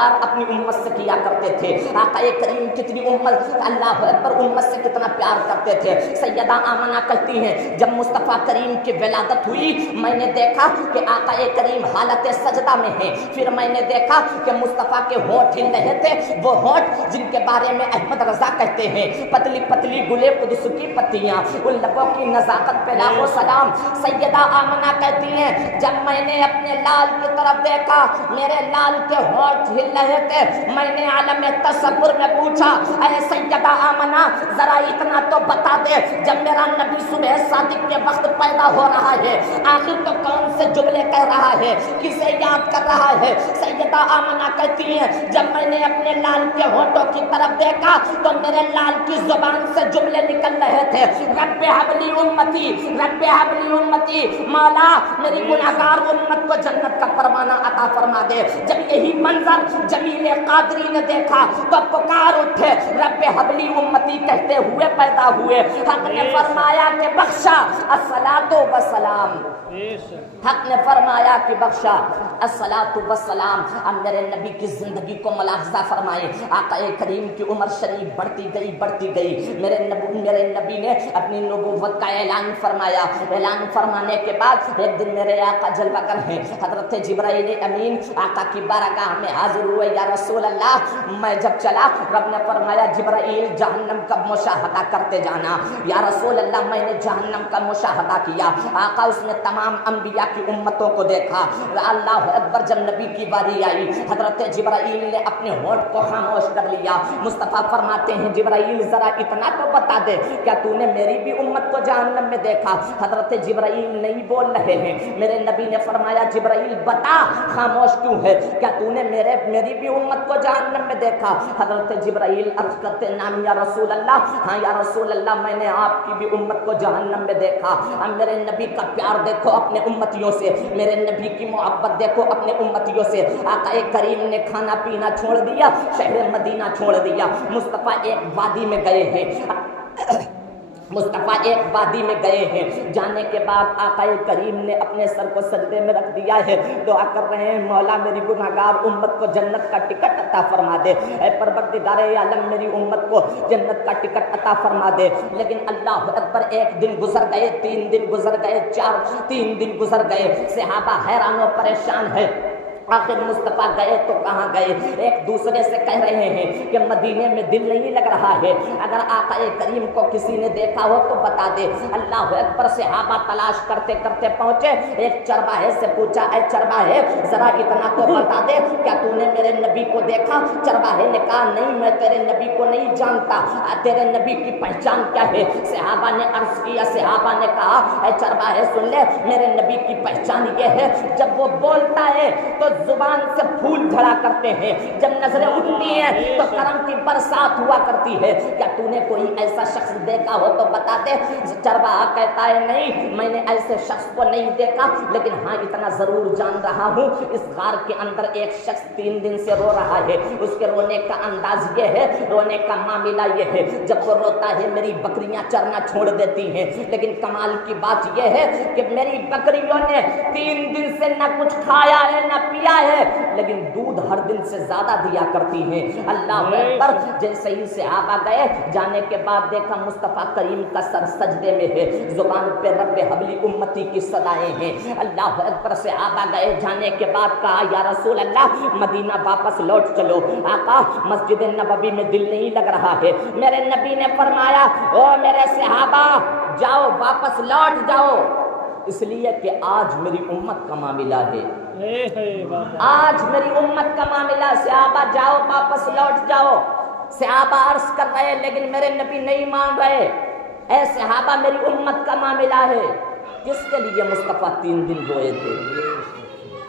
پیار اپنی امت سے کیا کرتے تھے. آقا کریم کتنی امت, اللہ اکبر, امت سے کتنا پیار کرتے تھے. سیدہ آمنہ کہتی ہیں جب مصطفیٰ کریم کی ولادت ہوئی میں نے دیکھا کہ آقا کریم حالت سجدہ میں ہیں. پھر میں نے دیکھا کہ مصطفیٰ کے ہونٹ ہل رہے تھے, وہ ہونٹ جن کے بارے میں احمد رضا کہتے ہیں پتلی پتلی گلے قدس کی پتیاں, ان لبوں کی نزاکت پہ لاکھوں سلام. سیدہ آمنہ کہتی ہیں جب میں نے اپنے لال کی طرف دیکھا میرے لال کے ہونٹ ہل رہے تھے. میں نے عالم تصور میں پوچھا اے سیدہ آمنہ ذرا اتنا تو بتا دے, جب میرا نبی صبح صادق کے وقت پیدا ہو رہا ہے آخر تو کون سے جملے کہہ رہا ہے, کسے یاد کر رہا ہے؟ سیدہ آمنہ کہتی ہیں جب میں نے اپنے لال کے ہونٹوں کی طرف دیکھا تو میرے لال کی زبان سے جملے نکل رہے تھے, رب حبلی امتی, رب حبلی امتی, مولا میری گناہگار امت کو جنت کا پروانہ عطا فرما دے. جب یہی منظر جمیل قادری نے دیکھا تو پکار اٹھے رب حبلی امتی کہتے ہوئے پیدا ہوئے. حق نے فرمایا کہ بخشا الصلاۃ والسلام, حق نے فرمایا کہ بخشا الصلاۃ والسلام. اب میرے نبی کی زندگی کو ملاحظہ فرمائے. آقا کریم کی عمر شریف بڑھتی گئی. میرے نبی نے اپنی نبوت کا اعلان فرمایا. اعلان فرمانے کے بعد ایک دن میرے آقا جلوہ گر ہیں حضرت جبرائیل امین آقا کی بارگاہ میں حاضر ہوئے. یا رسول اللہ, میں جب چلا رب نے فرمایا جبرائیل جہنم کا مشاہدہ کرتے جانا. یا رسول اللہ میں نے جہنم کا مشاہدہ کیا. آقا اس نے تمام انبیاء کی امتوں کو دیکھا. اللہ اکبر, جب نبی کی باری آئی حضرت جبرائیل نے اپنے ہونٹ کو خاموش کر لیا. مصطفیٰ فرماتے ہیں جبرائیل ذرا اتنا تو بتا دے کیا تو نے میری بھی امت کو جہنم میں دیکھا؟ حضرت جبرائیل نہیں بول رہے ہیں. میرے نبی نے فرمایا جبرائیل بتا خاموش کیوں ہے, کیا تو نے میری بھی امت کو جہنم میں دیکھا؟ حضرت جبرائیل عرض کرتے نام یا رسول اللہ, ہاں یا رسول اللہ میں نے آپ کی بھی امت کو جہنم میں دیکھا. اب میرے نبی کا پیار دیکھو اپنے امتیوں سے, میرے نبی کی محبت دیکھو اپنے امتیوں سے. آقا کریم نے کھانا پینا چھوڑ دیا, شہر مدینہ چھوڑ دیا. مصطفیٰ ایک وادی میں گئے ہیں. مصطفیٰ ایک وادی میں گئے ہیں. جانے کے بعد آقا کریم نے اپنے سر کو سجدے میں رکھ دیا ہے, دعا کر رہے ہیں مولا میری گناہگار امت کو جنت کا ٹکٹ عطا فرما دے. اے پروردگار عالم میری امت کو جنت کا ٹکٹ عطا فرما دے. لیکن اللہ اکبر, ایک دن گزر گئے, 3 دن گزر گئے, 3 دن گزر گئے. صحابہ حیران و پریشان ہے. آخر مصطفیٰ گئے تو کہاں گئے؟ ایک دوسرے سے کہہ رہے ہیں کہ مدینے میں دل نہیں لگ رہا ہے, اگر آقا کریم کو کسی نے دیکھا ہو تو بتا دے. اللہ اکبر, صحابہ تلاش کرتے کرتے پہنچے. ایک چرواہے سے پوچھا اے چرواہے ذرا اتنا تو بتا دے کیا تو نے میرے نبی کو دیکھا؟ چرواہے نے کہا نہیں میں تیرے نبی کو نہیں جانتا, تیرے نبی کی پہچان کیا ہے؟ صحابہ نے عرض کیا, صحابہ نے کہا اے چرواہے سن لے, میرے نبی کی پہچان یہ ہے جب وہ بولتا ہے تو زبان سے پھول جھڑا کرتے ہیں, جب نظریں اٹھتی ہیں تو کرم کی برسات ہوا کرتی ہے. کیا تو نے کوئی ایسا شخص دیکھا ہو تو بتا دے. چرواہا کہتا ہے نہیں میں نے ایسے شخص کو نہیں دیکھا, لیکن ہاں اتنا ضرور جان رہا ہوں اس غار کے اندر ایک شخص 3 دن سے رو رہا ہے. اس کے رونے کا انداز یہ ہے, رونے کا معاملہ یہ ہے, جب وہ روتا ہے میری بکریاں چرنا چھوڑ دیتی ہیں. لیکن کمال کی بات یہ ہے کہ میری بکریوں نے 3 دن سے نہ کچھ کھایا ہے نہ پیا ہے, لیکن دودھ ہر دن سے زیادہ دیا کرتی ہیں. اللہ اکبر, جیسے ہی صحابہ گئے جانے کے بعد دیکھا مصطفیٰ کریم کا سر سجدے میں ہے, زبان پہ رب حبلی امتی کی صدائیں ہیں. اللہ اکبر, صحابہ گئے جانے کے بعد کہا یا رسول اللہ مدینہ واپس لوٹ چلو. آقا مسجد نبوی میں دل نہیں لگ رہا ہے. میرے نبی نے فرمایا او میرے صحابہ جاؤ واپس لوٹ جاؤ, اس لیے کہ آج میری امت کا معاملہ ہے, آج میری امت کا معاملہ. صحابہ جاؤ واپس لوٹ جاؤ. صحابہ عرض کر رہے لیکن میرے نبی نہیں مان رہے. اے صحابہ میری امت کا معاملہ ہے. کس کے لیے مصطفیٰ 3 دن روئے تھے؟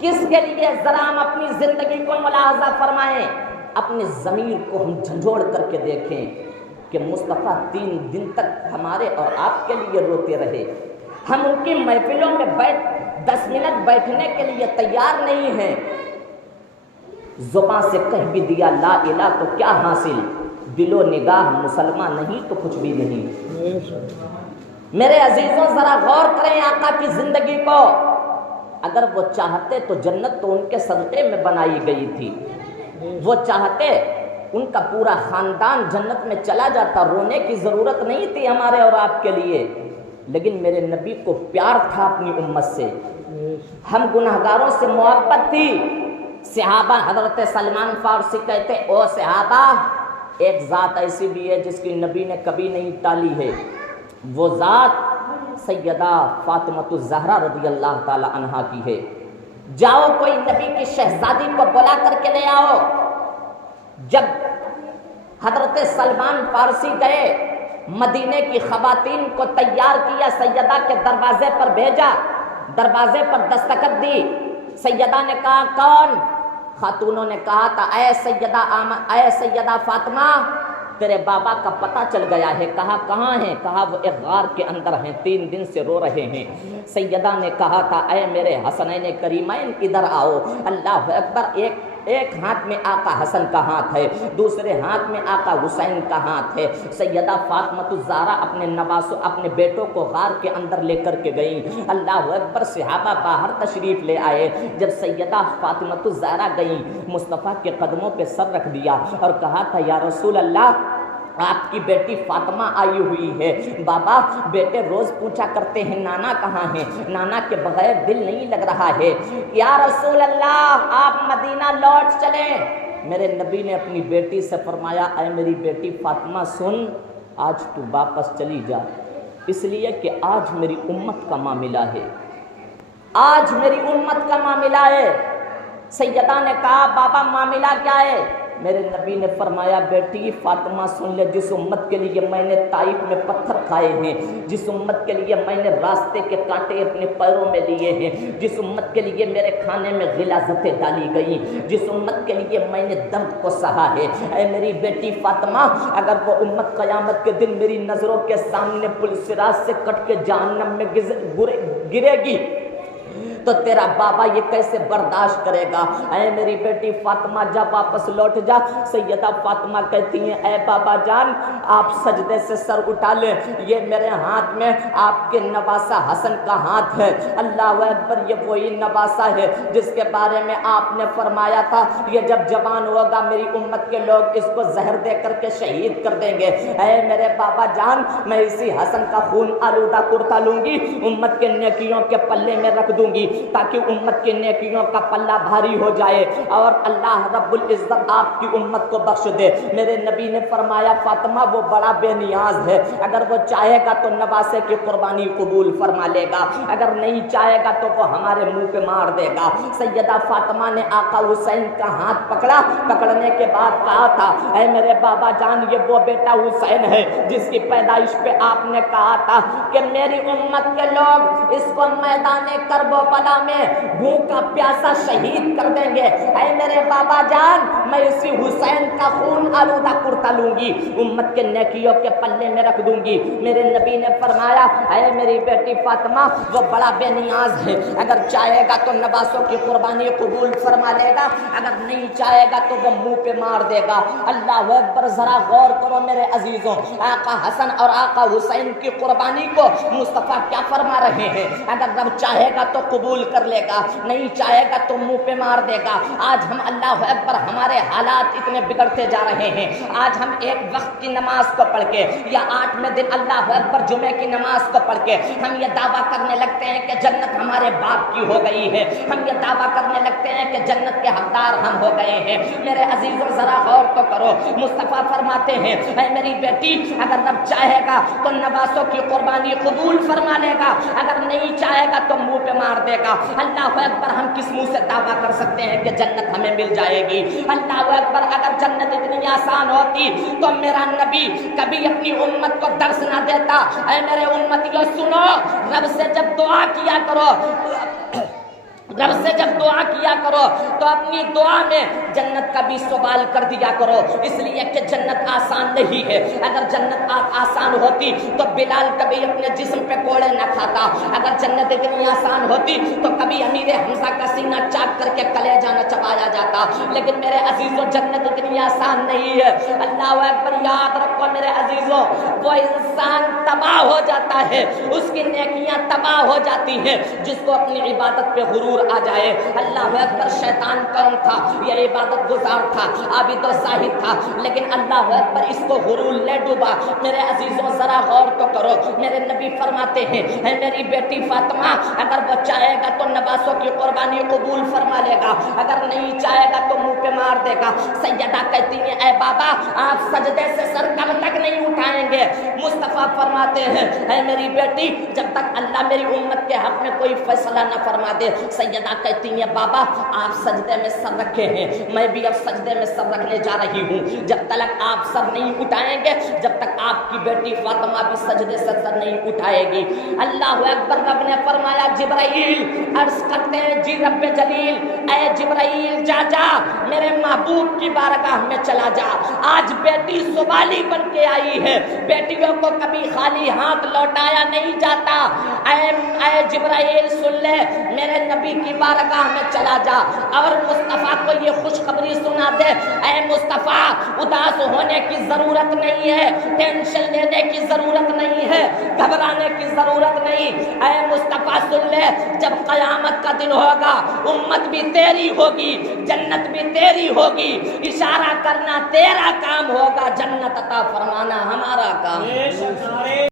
کس کے لیے؟ ذرا ہم اپنی زندگی کو ملاحظہ فرمائیں, اپنے ضمیر کو ہم جھنجھوڑ کر کے دیکھیں کہ مصطفیٰ 3 دن تک ہمارے اور آپ کے لیے روتے رہے. ہم ان کی محفلوں میں 10 منٹ بیٹھنے کے لیے تیار نہیں ہیں. زبان سے کہہ بھی دیا لا الہ تو کیا حاصل, دل و نگاہ مسلمان نہیں تو کچھ بھی نہیں. میرے عزیزوں ذرا غور کریں آقا کی زندگی کو. اگر وہ چاہتے تو جنت تو ان کے صدقے میں بنائی گئی تھی, وہ چاہتے ان کا پورا خاندان جنت میں چلا جاتا، رونے کی ضرورت نہیں تھی ہمارے اور آپ کے لیے، لیکن میرے نبی کو پیار تھا اپنی امت سے، ہم گناہگاروں سے محبت تھی۔ صحابہ حضرت سلمان فارسی کہتے او صحابہ، ایک ذات ایسی بھی ہے جس کی نبی نے کبھی نہیں ٹالی ہے، وہ ذات سیدہ فاطمہ الزہرا رضی اللہ تعالی عنہا کی ہے۔ جاؤ کوئی نبی کی شہزادی کو بلا کر کے لے آؤ۔ جب حضرت سلمان فارسی گئے، مدینے کی خواتین کو تیار کیا، سیدہ کے دروازے پر بھیجا، دروازے پر دستخط دی، سیدہ نے کہا کون؟ خاتونوں نے کہا تھا اے سیدہ فاطمہ، تیرے بابا کا پتہ چل گیا ہے۔ کہا کہاں ہیں؟ کہا وہ ایک غار کے اندر ہیں، 3 دن سے رو رہے ہیں۔ سیدہ نے کہا تھا اے میرے حسنین کریمین ادھر آؤ۔ اللہ اکبر، ایک ہاتھ میں آقا حسن کا ہاتھ ہے، دوسرے ہاتھ میں آقا حسین کا ہاتھ ہے۔ سیدہ فاطمہ الزہرا اپنے نواسوں اپنے بیٹوں کو غار کے اندر لے کر کے گئیں۔ اللہ اکبر، صحابہ باہر تشریف لے آئے۔ جب سیدہ فاطمہ الزہرا گئیں، مصطفیٰ کے قدموں پہ سر رکھ دیا اور کہا تھا یا رسول اللہ، آپ کی بیٹی فاطمہ آئی ہوئی ہے۔ بابا بیٹے روز پوچھا کرتے ہیں نانا کہاں ہیں، نانا کے بغیر دل نہیں لگ رہا ہے، یا رسول اللہ آپ مدینہ لوٹ چلیں۔ میرے نبی نے اپنی بیٹی سے فرمایا اے میری بیٹی فاطمہ سن، آج تو واپس چلی جا، اس لیے کہ آج میری امت کا معاملہ ہے، آج میری امت کا معاملہ ہے۔ سیدہ نے کہا بابا معاملہ کیا ہے؟ میرے نبی نے فرمایا بیٹی فاطمہ سن لے، جس امت کے لیے میں نے طائف میں پتھر کھائے ہیں، جس امت کے لیے میں نے راستے کے کانٹے اپنے پیروں میں لیے ہیں، جس امت کے لیے میرے کھانے میں غلاظتیں ڈالی گئیں، جس امت کے لیے میں نے درد کو سہا ہے، اے میری بیٹی فاطمہ، اگر وہ امت قیامت کے دن میری نظروں کے سامنے پل صراط سے کٹ کے جہنم میں گرے گی تو تیرا بابا یہ کیسے برداشت کرے گا؟ اے میری بیٹی فاطمہ جا واپس لوٹ جا۔ سیدہ فاطمہ کہتی ہیں اے بابا جان، آپ سجدے سے سر اٹھا لیں، یہ میرے ہاتھ میں آپ کے نواسا حسن کا ہاتھ ہے۔ اللہ اکبر، یہ وہی نواسا ہے جس کے بارے میں آپ نے فرمایا تھا یہ جب جوان ہوگا میری امت کے لوگ اس کو زہر دے کر کے شہید کر دیں گے۔ اے میرے بابا جان، میں اسی حسن کا خون آلودہ کرتا لوں گی، امت کے نیکیوں کے پلے میں رکھ دوں گی تاکہ امت کے نیکیوں کا پلہ بھاری ہو جائے اور اللہ رب العزت آپ کی امت کو بخش دے۔ میرے نبی نے فرمایا فاطمہ وہ بڑا بے نیاز ہے، اگر وہ چاہے گا تو نواسے کی قربانی قبول فرما لے گا، اگر نہیں چاہے گا تو وہ ہمارے منہ پہ مار دے گا۔ سیدہ فاطمہ نے آقا حسین کا ہاتھ پکڑا، پکڑنے کے بعد کہا تھا اے میرے بابا جان، یہ وہ بیٹا حسین ہے جس کی پیدائش پہ آپ نے کہا تھا کہ میری امت کے لوگ اس کو میدان کربلا میں بھوکا پیاسا شہید کر دیں گے۔ اے میرے بابا جان، میں اسی حسین کا خون آلودہ کرتا لوں گی، امت کے نیکیوں کے پلے میں رکھ دوں گی۔ میرے نبی نے فرمایا اے میری بیٹی فاطمہ وہ بڑا بے نیاز ہے، اگر چاہے گا تو نواسوں کی قربانی قبول فرما لے گا، اگر نہیں چاہے گا تو وہ منہ پہ مار دے گا۔ اللہ اکبر، ذرا غور کرو میرے عزیزوں، آقا حسن اور آقا حسین کی قربانی کو مصطفیٰ کیا فرما رہے ہیں؟ اگر رب چاہے گا تو قبول کر لے گا، نہیں چاہے گا تو منہ پہ مار دے گا۔ آج ہم اللہ اکبر، ہمارے حالات اتنے بگڑتے جا رہے ہیں، آج ہم ایک وقت کی نماز کو پڑھ کے یا 8ویں دن اللہ اکبر جمعے کی نماز کو پڑھ کے ہم یہ دعویٰ کرنے لگتے ہیں کہ جنت ہمارے باپ کی ہو گئی ہے، ہم یہ دعویٰ کرنے لگتے ہیں کہ جنت کے حقدار ہم ہو گئے ہیں۔ میرے عزیزوں ذرا غور تو کرو، مصطفیٰ فرماتے ہیں اے میری بیٹی اگر رب چاہے گا تو نواسوں کی قربانی قبول فرما لے گا، اگر نہیں چاہے گا تو منہ پہ مار دے گا۔ اللہ اکبر، ہم کس منہ سے دعویٰ کر سکتے ہیں کہ جنت ہمیں مل جائے گی؟ اللہ اکبر، اگر جنت اتنی آسان ہوتی تو میرا نبی کبھی اپنی امت کو درس نہ دیتا۔ اے میرے امتیوں سنو، رب سے جب دعا کیا کرو، رب سے جب دعا کیا کرو تو اپنی دعا میں جنت کا بھی سوال کر دیا کرو، اس لیے کہ جنت آسان نہیں ہے۔ اگر جنت آسان ہوتی تو بلال کبھی اپنے جسم پہ کوڑے نہ کھاتا، اگر جنت اتنی آسان ہوتی تو کبھی امیر حمزہ کا سینہ چاک کر کے کلیجہ نہ چبایا جاتا۔ لیکن میرے عزیزوں جنت اتنی آسان نہیں ہے۔ اللہ اکبر، یاد رکھو میرے عزیزوں، وہ انسان تباہ ہو جاتا ہے، اس کی نیکیاں تباہ ہو جاتی ہیں جس کو اپنی عبادت پہ غرور آ جائے۔ اللہ اکبر، شیطان کون تھا؟ یہ عبادت گزار تھا، عابد و زاہد تھا، لیکن اللہ اکبر اس کو غرور لے ڈوبا۔ میرے عزیزوں ذرا غور تو کرو، میرے نبی فرماتے ہیں اے میری بیٹی فاطمہ، اگر وہ چاہے گا تو نواسوں کی قربانی قبول فرما لے گا، اگر نہیں چاہے گا تو منہ پہ مار دے گا۔ سیدہ کہتی ہیں اے بابا آپ سجدے سے سر کب تک نہیں اٹھائیں گے؟ مصطفیٰ فرماتے ہیں اے میری بیٹی جب تک اللہ میری امت کے حق میں کوئی فیصلہ نہ فرما دے۔ سیدہ کہتی ہیں بابا آپ سجدے میں سر رکھے ہیں، میں بھی اب سجدے میں سر رکھنے جا رہی ہوں، جب تک آپ سر نہیں اٹھائیں گے جب تک آپ کی بیٹی فاطمہ بھی سجدے سے سر نہیں اٹھائے گی۔ اللہ اکبر، رب نے فرمایا جبرائیل، عرض کرتے ہیں جی رب جلیل، اے جبرائیل جا جا میرے محبوب کی بارگاہ میں چلا جا، آج بیٹی سوالی بن کے آئی ہے، بیٹیوں کو کبھی خالی ہاتھ لوٹایا نہیں جاتا۔ اے جبرائیل سن لے، میرے نبی کی بارگاہ میں چلا جا اور مصطفیٰ کو یہ خوشخبری سنا دے۔ اے مصطفیٰ اداس ہونے کی ضرورت نہیں ہے، ٹینشن لینے کی ضرورت نہیں ہے، گھبرانے کی ضرورت نہیں۔ اے مصطفیٰ سن لے، جب قیامت کا دن ہوگا امت بھی تیری ہوگی، جنت بھی تیری ہوگی، اشارہ کرنا تیرا کام ہوگا، جنت عطا فرمانا ہمارا کام۔